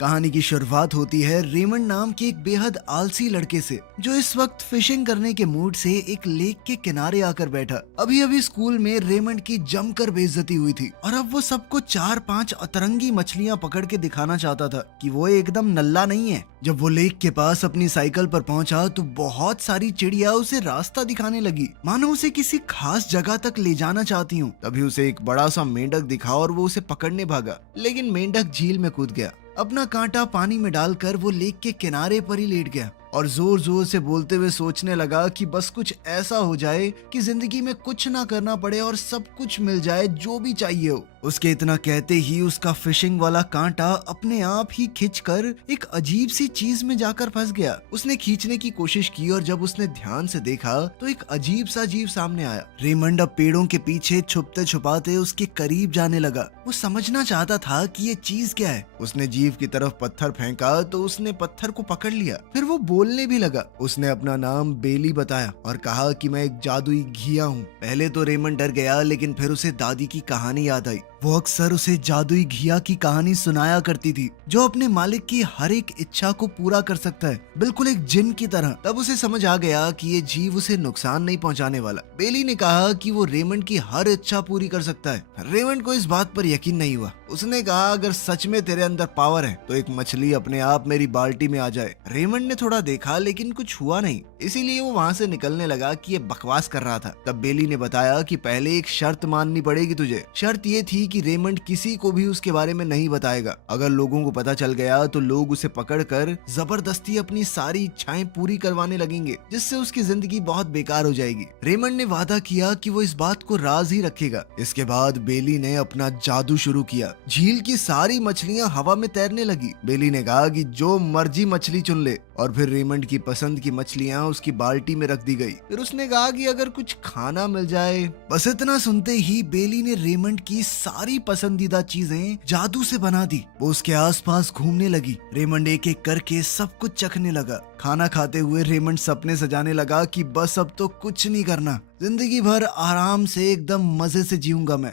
कहानी की शुरुआत होती है रेमंड नाम के एक बेहद आलसी लड़के से, जो इस वक्त फिशिंग करने के मूड से एक लेक के किनारे आकर बैठा। अभी अभी स्कूल में रेमंड की जमकर बेइज्जती हुई थी और अब वो सबको 4-5 अतरंगी मछलियां पकड़ के दिखाना चाहता था कि वो एकदम नल्ला नहीं है। जब वो लेक के पास अपनी साइकिल पर पहुंचा तो बहुत सारी चिड़िया उसे रास्ता दिखाने लगी, मानो उसे किसी खास जगह तक ले जाना चाहती हूँ। तभी उसे एक बड़ा सा मेंढक दिखा और वो उसे पकड़ने भागा, लेकिन मेंढक झील में कूद गया। अपना कांटा पानी में डालकर वो लेक के किनारे पर ही लेट गया और जोर जोर से बोलते हुए सोचने लगा कि बस कुछ ऐसा हो जाए कि जिंदगी में कुछ ना करना पड़े और सब कुछ मिल जाए जो भी चाहिए हो। उसके इतना कहते ही उसका फिशिंग वाला कांटा अपने आप ही खिंचकर एक अजीब सी चीज में जाकर फंस गया। उसने खींचने की कोशिश की और जब उसने ध्यान से देखा तो एक अजीब सा जीव सामने आया। रेमंड अब पेड़ों के पीछे छुपते छुपाते उसके करीब जाने लगा। वो समझना चाहता था कि ये चीज क्या है। उसने जीव की तरफ पत्थर फेंका तो उसने पत्थर को पकड़ लिया। फिर वो बोलने भी लगा। उसने अपना नाम बेली बताया और कहा कि मैं एक जादुई घिया हूँ। पहले तो रेमंड डर गया, लेकिन फिर उसे दादी की कहानी याद आई। वो अक्सर उसे जादुई घिया की कहानी सुनाया करती थी, जो अपने मालिक की हर एक इच्छा को पूरा कर सकता है, बिल्कुल एक जिन की तरह। तब उसे समझ आ गया कि ये जीव उसे नुकसान नहीं पहुंचाने वाला। बेली ने कहा कि वो रेमंड की हर इच्छा पूरी कर सकता है। रेमंड को इस बात पर यकीन नहीं हुआ। उसने कहा, अगर सच में तेरे अंदर पावर है तो एक मछली अपने आप मेरी बाल्टी में आ जाए। रेमंड ने थोड़ा देखा, लेकिन कुछ हुआ नहीं, इसीलिए वो वहाँ से निकलने लगा कि ये बकवास कर रहा था। तब बेली ने बताया कि पहले एक शर्त माननी पड़ेगी तुझे। शर्त ये थी कि रेमंड किसी को भी उसके बारे में नहीं बताएगा। अगर लोगों को पता चल गया तो लोग उसे पकड़कर जबरदस्ती अपनी सारी इच्छाएं पूरी करवाने लगेंगे, जिससे उसकी जिंदगी बहुत बेकार हो जाएगी। रेमंड ने वादा किया कि वो इस बात को राज ही रखेगा। इसके बाद बेली ने अपना जादू शुरू किया। झील की सारी मछलियां हवा में तैरने लगी। बेली ने कहा कि जो मर्जी मछली चुन ले, और फिर रेमंड की पसंद की मछलियां उसकी बाल्टी में रख दी गई। फिर उसने कहा कि अगर कुछ खाना मिल जाए। बस इतना सुनते ही बेली ने रेमंड की सारी पसंदीदा चीजें जादू से बना दी। वो उसके आसपास घूमने लगी। रेमंड एक एक करके सब कुछ चखने लगा। खाना खाते हुए रेमंड सपने सजाने लगा कि बस अब तो कुछ नहीं करना, जिंदगी भर आराम से एकदम मजे से जीऊंगा मैं।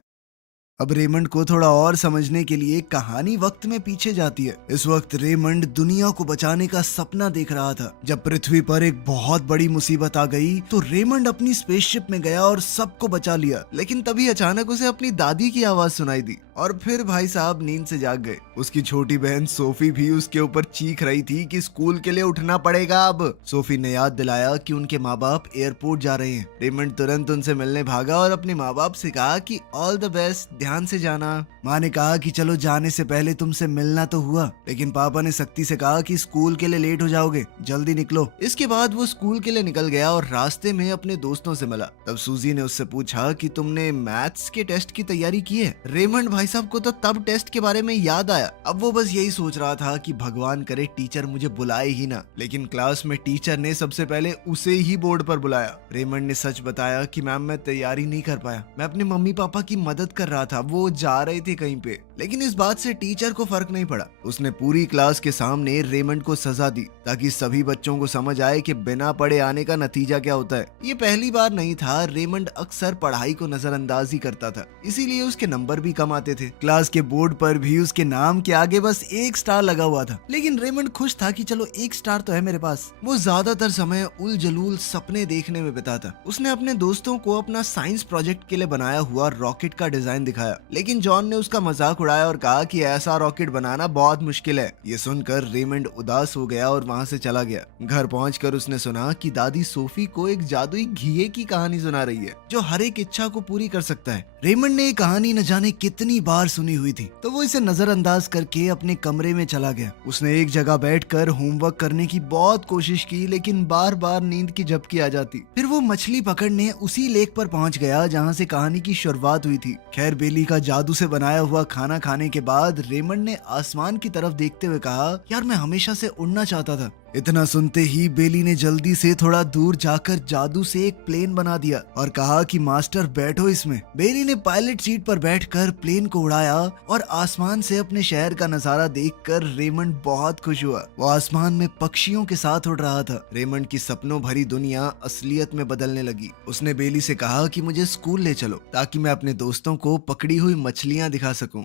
अब रेमंड को थोड़ा और समझने के लिए कहानी वक्त में पीछे जाती है। इस वक्त रेमंड दुनिया को बचाने का सपना देख रहा था। जब पृथ्वी पर एक बहुत बड़ी मुसीबत आ गई तो रेमंड अपनी स्पेसशिप में गया और सबको बचा लिया। लेकिन तभी अचानक उसे अपनी दादी की आवाज सुनाई दी और फिर भाई साहब नींद से जाग गए। उसकी छोटी बहन सोफी भी उसके ऊपर चीख रही थी कि स्कूल के लिए उठना पड़ेगा अब। सोफी ने याद दिलाया कि उनके माँ बाप एयरपोर्ट जा रहे हैं। रेमंड तुरंत उनसे मिलने भागा और अपने माँ बाप से कहा कि ऑल द बेस्ट, ध्यान से जाना। माँ ने कहा कि चलो जाने से पहले तुमसे मिलना तो हुआ, लेकिन पापा ने सख्ती से कहा कि स्कूल के लिए लेट हो जाओगे, जल्दी निकलो। इसके बाद वो स्कूल के लिए निकल गया और रास्ते में अपने दोस्तों से मिला। तब सूजी ने उससे पूछा कि तुमने मैथ्स के टेस्ट की तैयारी की है? रेमंड भाई साहब को तो तब टेस्ट के बारे में याद आया। अब वो बस यही सोच रहा था कि भगवान करे टीचर मुझे बुलाए ही ना, लेकिन क्लास में टीचर ने सबसे पहले उसे ही बोर्ड पर बुलाया। रेमंड ने सच बताया कि मैम मैं तैयारी नहीं कर पाया, मैं अपने मम्मी पापा की मदद कर रहा था, वो जा रहे थे कहीं पे। लेकिन इस बात से टीचर को फर्क नहीं पड़ा। उसने पूरी क्लास के सामने रेमंड को सजा दी ताकि सभी बच्चों को समझ आए कि बिना पढ़े आने का नतीजा क्या होता है। ये पहली बार नहीं था। रेमंड अक्सर पढ़ाई को नजरअंदाज ही करता था, इसीलिए उसके नंबर भी कम आते थे। क्लास के बोर्ड पर भी उसके नाम के आगे बस 1 स्टार लगा हुआ था, लेकिन रेमंड खुश था कि चलो 1 स्टार तो है मेरे पास। वो ज्यादातर समय उल जलूल सपने देखने में बिताता। उसने अपने दोस्तों को अपना साइंस प्रोजेक्ट के लिए बनाया हुआ रॉकेट का डिजाइन दिखाया, लेकिन जॉन ने उसका मजाक उड़ाया और कहा कि ऐसा रॉकेट बनाना बहुत मुश्किल है। ये सुनकर रेमंड उदास हो गया और वहाँ से चला गया। घर पहुंचकर उसने सुना कि दादी सोफी को एक जादुई घिये की कहानी सुना रही है, जो हर एक इच्छा को पूरी कर सकता है। रेमंड ने ये कहानी न जाने कितनी बार सुनी हुई थी, तो वो इसे नजरअंदाज करके अपने कमरे में चला गया। उसने एक जगह बैठकर होमवर्क करने की बहुत कोशिश की, लेकिन बार बार नींद की झपकी आ जाती। फिर वो मछली पकड़ने उसी लेक पर पहुंच गया जहाँ से कहानी की शुरुआत हुई थी। खैर, बेली का जादू से बनाया हुआ खाना खाने के बाद रेमंड ने आसमान की तरफ देखते हुए कहा, यार मैं हमेशा से उड़ना चाहता था। इतना सुनते ही बेली ने जल्दी से थोड़ा दूर जाकर जादू से एक प्लेन बना दिया और कहा कि मास्टर बैठो इसमें। बेली ने पायलट सीट पर बैठकर प्लेन को उड़ाया और आसमान से अपने शहर का नजारा देखकर रेमंड बहुत खुश हुआ। वो आसमान में पक्षियों के साथ उड़ रहा था। रेमंड की सपनों भरी दुनिया असलियत में बदलने लगी। उसने बेली से कहा कि मुझे स्कूल ले चलो ताकि मैं अपने दोस्तों को पकड़ी हुई मछलियां दिखा सकूं।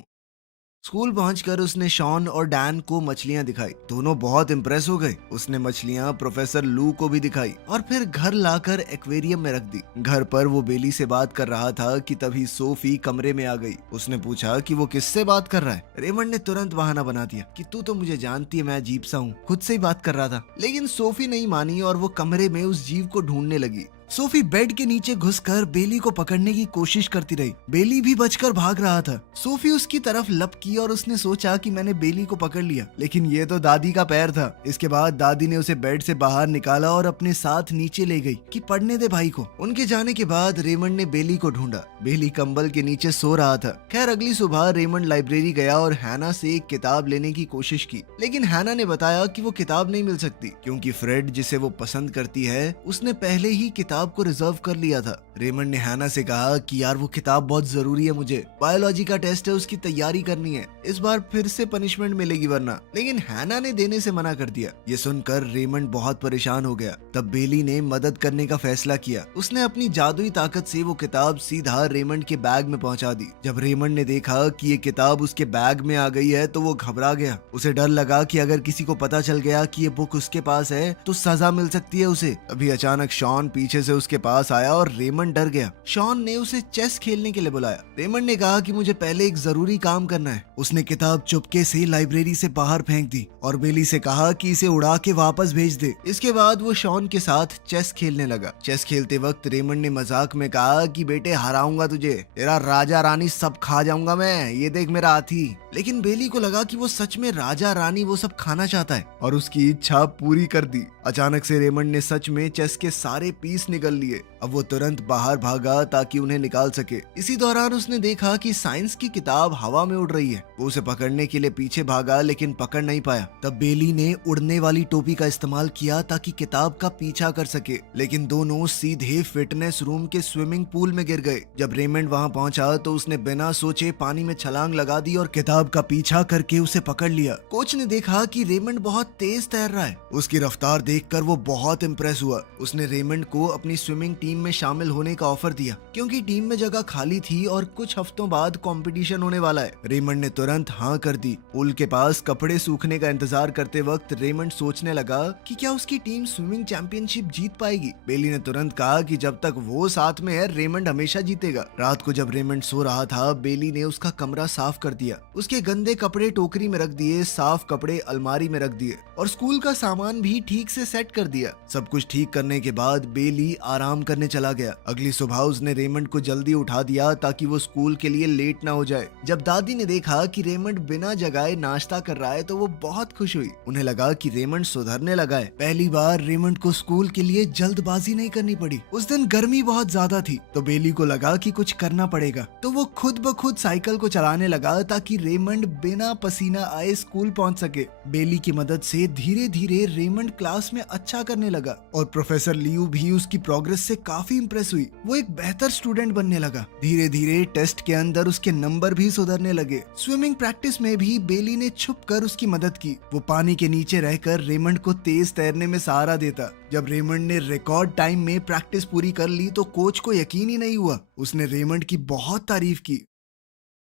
स्कूल पहुंचकर उसने शॉन और डैन को मछलियां दिखाई। दोनों बहुत इम्प्रेस हो गए। उसने मछलियां प्रोफेसर लू को भी दिखाई और फिर घर लाकर एक्वेरियम में रख दी। घर पर वो बेली से बात कर रहा था कि तभी सोफी कमरे में आ गई। उसने पूछा कि वो किससे बात कर रहा है। रेमंड ने तुरंत बहाना बना दिया कि तू तो मुझे जानती है, मैं अजीब सा हूँ, खुद से ही बात कर रहा था। लेकिन सोफी नहीं मानी और वो कमरे में उस जीव को ढूंढने लगी। सोफी बेड के नीचे घुसकर बेली को पकड़ने की कोशिश करती रही। बेली भी बचकर भाग रहा था। सोफी उसकी तरफ लपकी और उसने सोचा कि मैंने बेली को पकड़ लिया, लेकिन ये तो दादी का पैर था। इसके बाद दादी ने उसे बेड से बाहर निकाला और अपने साथ नीचे ले गई कि पढ़ने दे भाई को। उनके जाने के बाद रेमंड ने बेली को ढूंढा। बेली कंबल के नीचे सो रहा था। खैर अगली सुबह रेमंड लाइब्रेरी गया और हैना से एक किताब लेने की कोशिश की, लेकिन हैना ने बताया कि वो किताब नहीं मिल सकती क्योंकि फ्रेड जिसे वो पसंद करती है उसने पहले ही किताब को रिजर्व कर लिया था। रेमंड ने हैना से कहा कि यार वो किताब बहुत जरूरी है, मुझे बायोलॉजी का टेस्ट है, उसकी तैयारी करनी है, इस बार फिर से पनिशमेंट मिलेगी वरना। लेकिन हैना ने देने से मना कर दिया। ये सुनकर रेमंड बहुत परेशान हो गया। तब बेली ने मदद करने का फैसला किया। उसने अपनी जादुई ताकत से वो किताब सीधा रेमंड के बैग में पहुंचा दी। जब रेमंड ने देखा कि ये किताब उसके बैग में आ गई है तो वो घबरा गया। उसे डर लगा कि अगर किसी को पता चल गया कि ये बुक उसके पास है तो सजा मिल सकती है उसे। अभी अचानक शॉन पीछे से उसके पास आया और रेमंड डर गया। शॉन ने उसे चेस खेलने के लिए बुलाया। रेमंड ने कहा कि मुझे पहले एक जरूरी काम करना है। उसने किताब चुपके से लाइब्रेरी से बाहर फेंक दी और बेली से कहा कि इसे उड़ा के वापस भेज दे। इसके बाद वो शॉन के साथ चेस खेलने लगा। चेस खेलते वक्त रेमंड ने मजाक में कहा कि बेटे हराऊंगा तुझे, तेरा राजा रानी सब खा जाऊंगा मैं, ये देख मेरा हाथी। लेकिन बेली को लगा कि वो सच में राजा रानी वो सब खाना चाहता है और उसकी इच्छा पूरी कर दी। अचानक से रेमंड ने सच में चेस के सारे पीस निकल लिए। अब वो तुरंत बाहर भागा ताकि उन्हें निकाल सके। इसी दौरान उसने देखा कि साइंस की किताब हवा में उड़ रही है। वो उसे पकड़ने के लिए पीछे भागा लेकिन पकड़ नहीं पाया। तब बेली ने उड़ने वाली टोपी का इस्तेमाल किया ताकि किताब का पीछा कर सके, लेकिन दोनों सीधे फिटनेस रूम के स्विमिंग पूल में गिर गए। जब रेमंड वहां पहुंचा तो उसने बिना सोचे पानी में छलांग लगा दी और किताब का पीछा करके उसे पकड़ लिया। कोच ने देखा कि रेमंड बहुत तेज तैर रहा है। उसकी रफ्तार देखकर वो बहुत इम्प्रेस हुआ। उसने रेमंड को अपनी स्विमिंग टीम में शामिल होने का ऑफर दिया क्योंकि टीम में जगह खाली थी और कुछ हफ्तों बाद कंपटीशन होने वाला है। रेमंड ने तुरंत हाँ कर दी। पूल के पास कपड़े सूखने का इंतजार करते वक्त रेमंड सोचने लगा कि क्या उसकी टीम स्विमिंग चैंपियनशिप जीत पाएगी। बेली ने तुरंत कहा कि जब तक वो साथ में है रेमंड हमेशा जीतेगा। रात को जब रेमंड सो रहा था बेली ने उसका कमरा साफ कर दिया। उसके गंदे कपड़े टोकरी में रख दिए, साफ कपड़े अलमारी में रख दिए और स्कूल का सामान भी ठीक से सेट कर दिया। सब कुछ ठीक करने के बाद बेली आराम करने चला गया। अगली सुबह उसने रेमंड को जल्दी उठा दिया ताकि वो स्कूल के लिए लेट ना हो जाए। जब दादी ने देखा कि रेमंड बिना जगाए नाश्ता कर रहा है तो वो बहुत खुश हुई। उन्हें लगा कि रेमंड सुधरने लगा है। पहली बार रेमंड को स्कूल के लिए जल्दबाजी नहीं करनी पड़ी। उस दिन गर्मी बहुत ज्यादा थी तो बेली को लगा कि कुछ करना पड़ेगा, तो वो खुद ब खुद साइकिल को चलाने लगा ताकि रेमंड बिना पसीना आए स्कूल पहुंच सके। बेली की मदद से धीरे धीरे रेमंड क्लास में अच्छा करने लगा और प्रोफेसर लियू भी उसकी प्रोग्रेस से काफी इंप्रेस हुई। वो एक बेहतर स्टूडेंट बनने लगा। धीरे धीरे टेस्ट के अंदर उसके नंबर भी सुधरने लगे। स्विमिंग प्रैक्टिस में भी बेली ने छुपकर उसकी मदद की। वो पानी के नीचे रहकर रेमंड को तेज तैरने में सहारा देता। जब रेमंड ने रिकॉर्ड टाइम में प्रैक्टिस पूरी कर ली तो कोच को यकीन ही नहीं हुआ। उसने रेमंड की बहुत तारीफ की।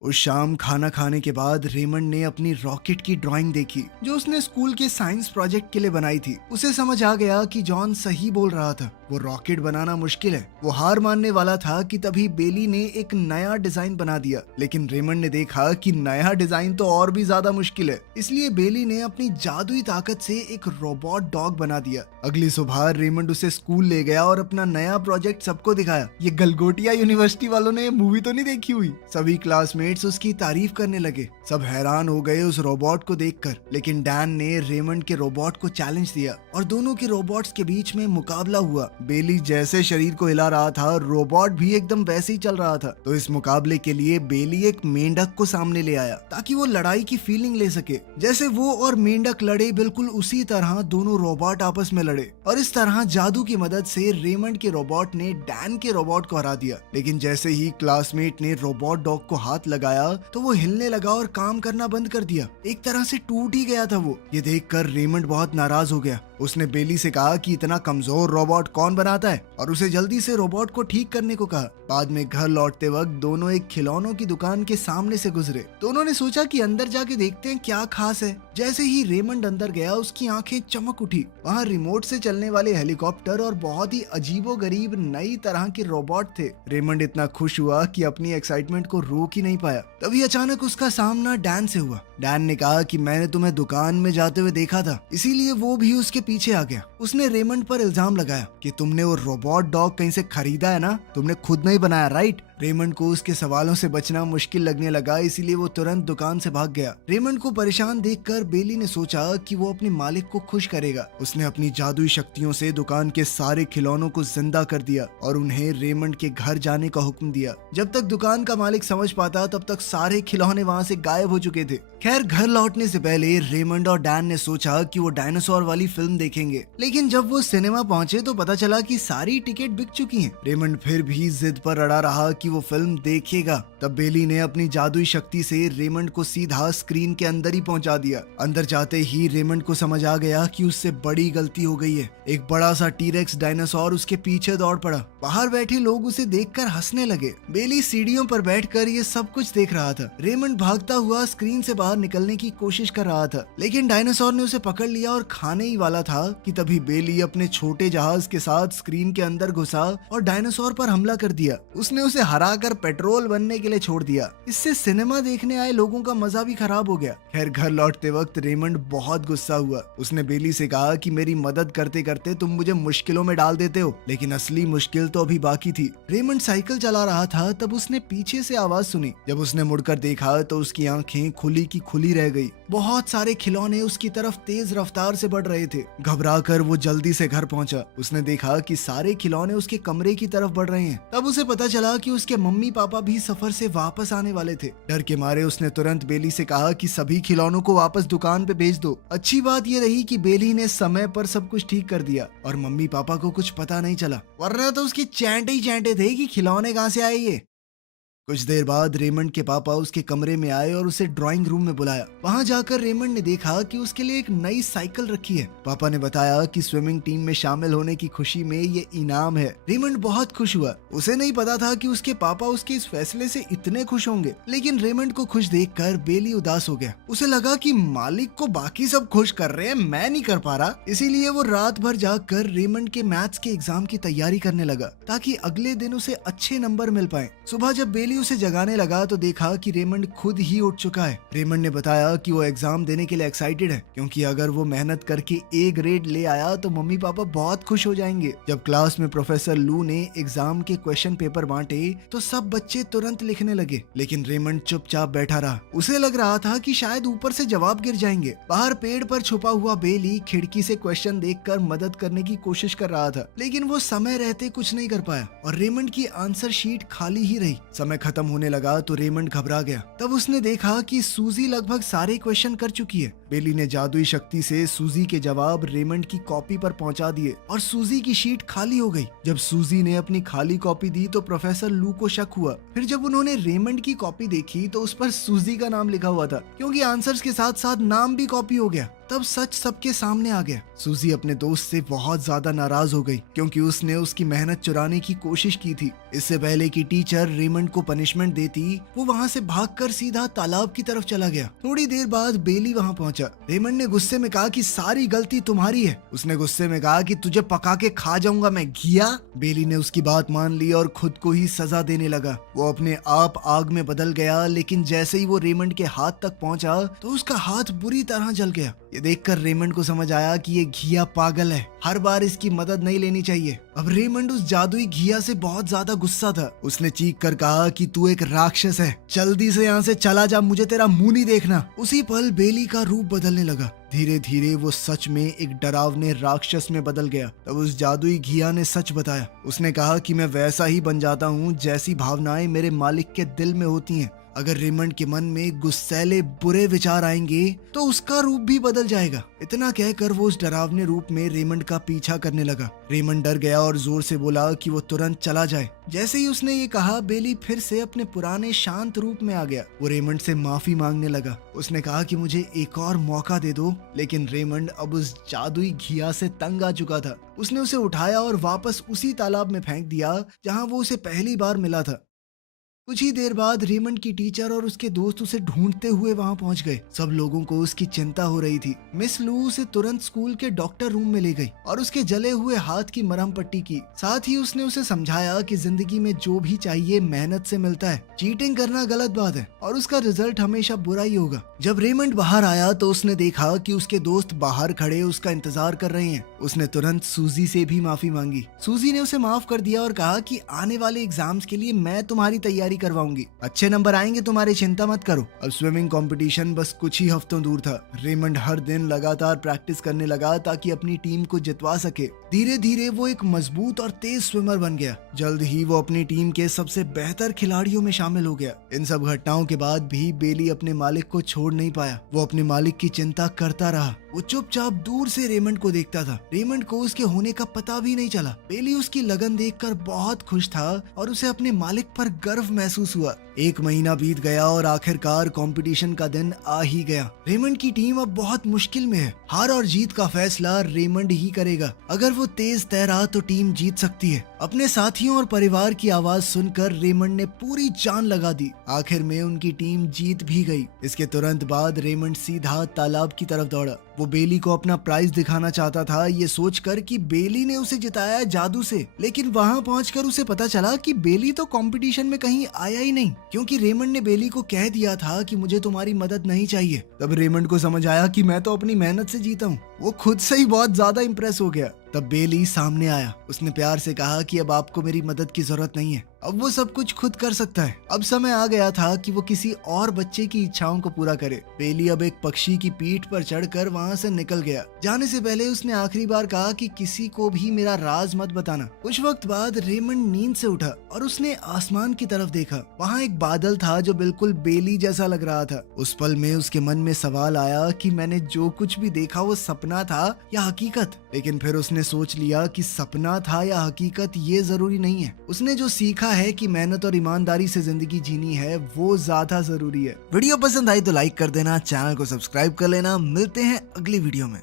उस शाम खाना खाने के बाद रेमंड ने अपनी रॉकेट की ड्राइंग देखी जो उसने स्कूल के साइंस प्रोजेक्ट के लिए बनाई थी। उसे समझ आ गया कि जॉन सही बोल रहा था, वो रॉकेट बनाना मुश्किल है। वो हार मानने वाला था कि तभी बेली ने एक नया डिजाइन बना दिया, लेकिन रेमंड ने देखा कि नया डिजाइन तो और भी ज्यादा मुश्किल है। इसलिए बेली ने अपनी जादुई ताकत से एक रोबोट डॉग बना दिया। अगली सुबह रेमंड उसे स्कूल ले गया और अपना नया प्रोजेक्ट सबको दिखाया। ये गलगोटिया यूनिवर्सिटी वालों ने मूवी तो नहीं देखी हुई। सभी क्लासमेट उसकी तारीफ करने लगे। सब हैरान हो गए उस रोबोट को देखकर, लेकिन डैन ने रेमंड के रोबोट को चैलेंज दिया और दोनों के रोबोट्स के बीच में मुकाबला हुआ। बेली जैसे शरीर को हिला रहा था रोबोट भी एकदम वैसे ही चल रहा था। तो इस मुकाबले के लिए बेली एक मेंढक को सामने ले आया ताकि वो लड़ाई की फीलिंग ले सके। जैसे वो और मेंढक लड़े बिल्कुल उसी तरह दोनों रोबोट आपस में लड़े और इस तरह जादू की मदद से रेमंड के रोबोट ने डैन के रोबोट को हरा दिया। लेकिन जैसे ही क्लासमेट ने रोबोट डॉग को हाथ लगाया तो वो हिलने लगा और काम करना बंद कर दिया। एक तरह से टूट ही गया था वो। ये देखकर रेमंड बहुत नाराज हो गया। उसने बेली से कहा कि इतना कमजोर रोबोट कौन बनाता है और उसे जल्दी से रोबोट को ठीक करने को कहा। बाद में घर लौटते वक्त दोनों एक खिलौनों की दुकान के सामने से गुजरे। दोनों ने सोचा कि अंदर जाके देखते हैं क्या खास है। जैसे ही रेमंड अंदर गया उसकी आंखें चमक उठी। वहाँ रिमोट से चलने वाले हेलीकॉप्टर और बहुत ही अजीबोगरीब नई तरह के रोबोट थे। रेमंड इतना खुश हुआ कि अपनी एक्साइटमेंट को रोक ही नहीं पाया। तभी अचानक उसका सामना डैन से हुआ। डैन ने कहा कि मैंने तुम्हें दुकान में जाते हुए देखा था, इसीलिए वो भी उसके पीछे आ गया। उसने रेमंड पर इल्जाम लगाया कि तुमने वो रोबोट डॉग कहीं से खरीदा है ना, तुमने खुद नहीं बनाया, राइट? रेमंड को उसके सवालों से बचना मुश्किल लगने लगा, इसीलिए वो तुरंत दुकान से भाग गया। रेमंड को परेशान देखकर बेली ने सोचा कि वो अपने मालिक को खुश करेगा। उसने अपनी जादुई शक्तियों से दुकान के सारे खिलौनों को जिंदा कर दिया और उन्हें रेमंड के घर जाने का हुक्म दिया। जब तक दुकान का मालिक समझ पाता तब तक सारे खिलौने वहाँ से गायब हो चुके थे। खैर, घर लौटने से पहले रेमंड और डैन ने सोचा कि वो डायनासोर वाली फिल्म देखेंगे, लेकिन जब वो सिनेमा पहुंचे तो पता चला कि सारी टिकट बिक चुकी हैं। रेमंड फिर भी जिद पर अड़ा रहा कि वो फिल्म देखेगा। तब बेली ने अपनी जादुई शक्ति से रेमंड को सीधा स्क्रीन के अंदर ही पहुंचा दिया। अंदर जाते ही रेमंड को समझ आ गया कि उससे बड़ी गलती हो गई है। एक बड़ा सा टीरेक्स डायनासोर उसके पीछे दौड़ पड़ा। बाहर बैठे लोग उसे देखकर हंसने लगे। बेली सीढ़ियों पर बैठकर ये सब कुछ देख रहा था। रेमंड भागता हुआ स्क्रीन से बाहर निकलने की कोशिश कर रहा था, लेकिन डायनासोर ने उसे पकड़ लिया और खाने ही वाला था कि तभी बेली अपने छोटे जहाज के साथ स्क्रीन के अंदर घुसा और डायनासोर पर हमला कर दिया। उसने उसे हराकर पेट्रोल बनने के लिए छोड़ दिया। इससे सिनेमा देखने आए लोगों का मजा भी खराब हो गया। खैर, घर लौटते वक्त रेमंड बहुत गुस्सा हुआ। उसने बेली से कहा कि मेरी मदद करते करते तुम मुझे मुश्किलों में डाल देते हो, लेकिन असली मुश्किल तो अभी बाकी थी। रेमंड साइकिल चला रहा था, तब उसने पीछे से आवाज सुनी। जब उसने मुड़कर देखा तो उसकी आंखें खुली की खुली रह गई। बहुत सारे खिलौने उसकी तरफ तेज रफ्तार से बढ़ रहे थे। घबराकर वो जल्दी से घर पहुंचा। उसने देखा कि सारे खिलौने उसके कमरे की तरफ बढ़ रहे हैं। तब उसे पता चला कि उसके मम्मी पापा भी सफर से वापस आने वाले थे। डर के मारे उसने तुरंत बेली से कहा कि सभी खिलौनों को वापस दुकान पे भेज दो। अच्छी बात ये रही कि बेली ने समय पर सब कुछ ठीक कर दिया और मम्मी पापा को कुछ पता नहीं चला, वरना तो उसके चैंटे ही चैंटे थे कि खिलौने कहाँ से आए ये। कुछ देर बाद रेमंड के पापा उसके कमरे में आए और उसे ड्राइंग रूम में बुलाया। वहां जाकर रेमंड ने देखा कि उसके लिए एक नई साइकिल रखी है। पापा ने बताया कि स्विमिंग टीम में शामिल होने की खुशी में ये इनाम है। रेमंड बहुत खुश हुआ। उसे नहीं पता था कि उसके पापा उसके इस फैसले से इतने खुश होंगे, लेकिन रेमंड को खुश देखकर बेली उदास हो गया। उसे लगा कि मालिक को बाकी सब खुश कर रहे हैं, मैं नहीं कर पा रहा। इसीलिए वो रात भर जागकर रेमंड के मैथ्स के एग्जाम की तैयारी करने लगा, ताकि अगले दिन उसे अच्छे नंबर मिल पाए। सुबह जब बेली उसे जगाने लगा तो देखा कि रेमंड खुद ही उठ चुका है। रेमंड ने बताया कि वो एग्जाम देने के लिए एक्साइटेड है, क्योंकि अगर वो मेहनत करके ए ग्रेड ले आया तो मम्मी पापा बहुत खुश हो जाएंगे। जब क्लास में प्रोफेसर लू ने एग्जाम के क्वेश्चन पेपर बांटे तो सब बच्चे तुरंत लिखने लगे, लेकिन रेमंड चुपचाप बैठा रहा। उसे लग रहा था कि शायद ऊपर से जवाब गिर जाएंगे। बाहर पेड़ पर छुपा हुआ बेली खिड़की से क्वेश्चन देखकर मदद करने की कोशिश कर रहा था, लेकिन वो समय रहते कुछ नहीं कर पाया और रेमंड की आंसर शीट खाली ही रही। समय खत्म होने लगा तो रेमंड घबरा गया। तब उसने देखा कि सूजी लगभग सारे क्वेश्चन कर चुकी है। बेली ने जादुई शक्ति से सूजी के जवाब रेमंड की कॉपी पर पहुंचा दिए और सूजी की शीट खाली हो गई। जब सूजी ने अपनी खाली कॉपी दी तो प्रोफेसर लू को शक हुआ। फिर जब उन्होंने रेमंड की कॉपी देखी तो उस पर सूजी का नाम लिखा हुआ था, क्योंकि आंसर्स के साथ साथ नाम भी कॉपी हो गया। तब सच सबके सामने आ गया। सूजी अपने दोस्त से बहुत ज्यादा नाराज हो गई, क्योंकि उसने उसकी मेहनत चुराने की कोशिश की थी। इससे पहले कि टीचर रेमंड को पनिशमेंट देती, वो वहाँ से भागकर सीधा तालाब की तरफ चला गया। थोड़ी देर बाद बेली वहाँ पहुंचा। रेमंड ने गुस्से में कहा कि सारी गलती तुम्हारी है। उसने गुस्से में कहा कि तुझे पका के खा जाऊंगा मैं, घिया। बेली ने उसकी बात मान ली और खुद को ही सजा देने लगा। वो अपने आप आग में बदल गया, लेकिन जैसे ही वो रेमंड के हाथ तक पहुंचा तो उसका हाथ बुरी तरह जल गया। ये देखकर रेमंड को समझ आया कि ये घिया पागल है, हर बार इसकी मदद नहीं लेनी चाहिए। अब रेमंड उस जादुई घिया से बहुत ज्यादा गुस्सा था। उसने चीख कर कहा कि तू एक राक्षस है, जल्दी से यहाँ से चला जा, मुझे तेरा मुंह नहीं देखना। उसी पल बेली का रूप बदलने लगा। धीरे धीरे वो सच में एक डरावने राक्षस में बदल गया। तब उस जादुई घिया ने सच बताया। उसने कहा कि मैं वैसा ही बन जाता हूँ जैसी भावनाएं मेरे मालिक के दिल में होती हैं। अगर रेमंड के मन में गुस्सैले बुरे विचार आएंगे तो उसका रूप भी बदल जाएगा। इतना कहकर वो उस डरावने रूप में रेमंड का पीछा करने लगा। रेमंड डर गया और जोर से बोला कि वो तुरंत चला जाए। जैसे ही उसने ये कहा, बेली फिर से अपने पुराने शांत रूप में आ गया। वो रेमंड से माफी मांगने लगा। उसने कहा कि मुझे एक और मौका दे दो, लेकिन रेमंड अब उस जादुई घिया से तंग आ चुका था। उसने उसे उठाया और वापस उसी तालाब में फेंक दिया जहां वो उसे पहली बार मिला था। कुछ ही देर बाद रेमंड की टीचर और उसके दोस्त उसे ढूंढते हुए वहां पहुंच गए। सब लोगों को उसकी चिंता हो रही थी। मिस लू उसे तुरंत स्कूल के डॉक्टर रूम में ले गई और उसके जले हुए हाथ की मरहम पट्टी की। साथ ही उसने उसे समझाया कि जिंदगी में जो भी चाहिए मेहनत से मिलता है। चीटिंग करना गलत बात है और उसका रिजल्ट हमेशा बुरा ही होगा। जब रेमंड बाहर आया तो उसने देखा कि उसके दोस्त बाहर खड़े उसका इंतजार कर रहे हैं। उसने तुरंत सूजी से भी माफी मांगी। सूजी ने उसे माफ कर दिया और कहा कि आने वाले एग्जाम्स के लिए मैं तुम्हारी तैयारी करवाऊंगी। अच्छे नंबर आएंगे तुम्हारे, चिंता मत करो। अब स्विमिंग कंपटीशन बस कुछ ही हफ्तों दूर था। रेमंड हर दिन लगातार प्रैक्टिस करने लगा ताकि अपनी टीम को जितवा सके। धीरे धीरे वो एक मजबूत और तेज स्विमर बन गया। जल्द ही वो अपनी टीम के सबसे बेहतर खिलाड़ियों में शामिल हो गया। इन सब घटनाओं के बाद भी बेली अपने मालिक को छोड़ नहीं पाया। वो अपने मालिक की चिंता करता रहा। वो चुपचाप दूर से रेमंड को देखता था। रेमंड को उसके होने का पता भी नहीं चला। बेली उसकी लगन देखकर बहुत खुश था और उसे अपने मालिक पर गर्व महसूस हुआ। एक महीना बीत गया और आखिरकार कंपटीशन का दिन आ ही गया। रेमंड की टीम अब बहुत मुश्किल में है। हार और जीत का फैसला रेमंड ही करेगा। अगर वो तेज तैरा तो टीम जीत सकती है। अपने साथियों और परिवार की आवाज सुनकर रेमंड ने पूरी जान लगा दी। आखिर में उनकी टीम जीत भी गई। इसके तुरंत बाद रेमंड सीधा तालाब की तरफ दौड़ा। वो बेली को अपना प्राइज दिखाना चाहता था, ये सोचकर कि बेली ने उसे जिताया जादू से। लेकिन वहां पहुंचकर उसे पता चला कि बेली तो कंपटीशन में कहीं आया ही नहीं, क्योंकि रेमंड ने बेली को कह दिया था कि मुझे तुम्हारी मदद नहीं चाहिए। तब रेमंड को समझ आया कि मैं तो अपनी मेहनत से जीता हूँ। वो खुद से ही बहुत ज्यादा इंप्रेस हो गया। तब बेली सामने आया। उसने प्यार से कहा कि अब आपको मेरी मदद की जरूरत नहीं है। अब वो सब कुछ खुद कर सकता है। अब समय आ गया था कि वो किसी और बच्चे की इच्छाओं को पूरा करे। बेली अब एक पक्षी की पीठ पर चढ़कर वहां से निकल गया। जाने से पहले उसने आखिरी बार कहा कि किसी को भी मेरा राज मत बताना। कुछ वक्त बाद रेमंड नींद से उठा और उसने आसमान की तरफ देखा। वहाँ एक बादल था जो बिल्कुल बेली जैसा लग रहा था। उस पल में उसके मन में सवाल आया कि मैंने जो कुछ भी देखा वो सपना था या हकीकत। लेकिन फिर उसने सोच लिया कि सपना था या हकीकत ये जरूरी नहीं है। उसने जो सीखा है कि मेहनत और ईमानदारी से जिंदगी जीनी है वो ज्यादा जरूरी है। वीडियो पसंद आई तो लाइक कर देना, चैनल को सब्सक्राइब कर लेना। मिलते हैं अगली वीडियो में।